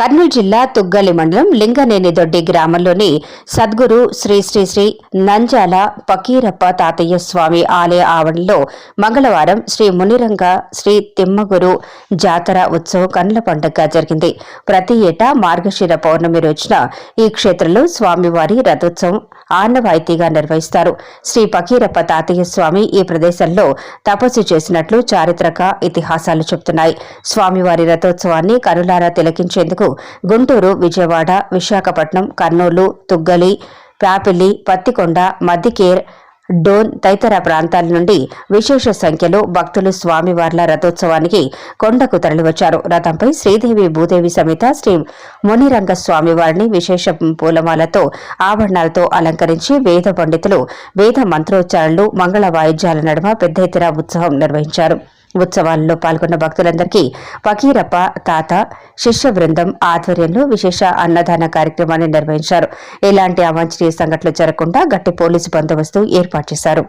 కర్నూలు జిల్లా తుగ్గలి మండలం లింగనేనిదొడ్డి గ్రామంలోని సద్గురు శ్రీ శ్రీ శ్రీ నంజాల పకీరప్ప తాతయ్య స్వామి ఆలయ ఆవరణలో మంగళవారం శ్రీ మునిరంగ శ్రీ తిమ్మగురు జాతర ఉత్సవం కన్నుల పండుగగా జరిగింది. ప్రతి ఏటా మార్గశిర పౌర్ణమి రోజున ఈ క్షేత్రంలో స్వామివారి రథోత్సవం ఆనవాయితీగా నిర్వహిస్తారు. శ్రీ పకీరప్ప తాతయ్య స్వామి ఈ ప్రదేశంలో తపస్సు చేసినట్లు చారిత్రక ఇతిహాసాలు చెబుతున్నాయి. స్వామివారి రథోత్సవాన్ని కనులారా తిలకించేందుకు గుంటూరు, విజయవాడ, విశాఖపట్నం, కర్నూలు, తుగ్గలి, ప్యాపిల్లి, పత్తికొండ, మద్దికేర్, డోన్ తదితర ప్రాంతాల నుండి విశేష సంఖ్యలో భక్తులు స్వామివార్ల రథోత్సవానికి కొండకు తరలివచ్చారు. రథంపై శ్రీదేవి భూదేవి సమేత శ్రీ మునిరంగ స్వామివారిని విశేష పూలమాలతో ఆభరణాలతో అలంకరించి వేద పండితులు వేద మంత్రోచ్చారణలు, మంగళ వాయిద్యాల నడుమ పెద్ద ఎత్తున ఉత్సవం నిర్వహించారు. ఉత్సవాల్లో పాల్గొన్న భక్తులందరికీ పకీరప్ప తాత శిష్య బృందం ఆధ్వర్యంలో విశేష అన్నదాన కార్యక్రమాన్ని నిర్వహించారు. ఎలాంటి అవాంఛనీయ సంఘటనలు జరగకుండా గట్టి పోలీసు బందోబస్తు ఏర్పాటు చేశారు.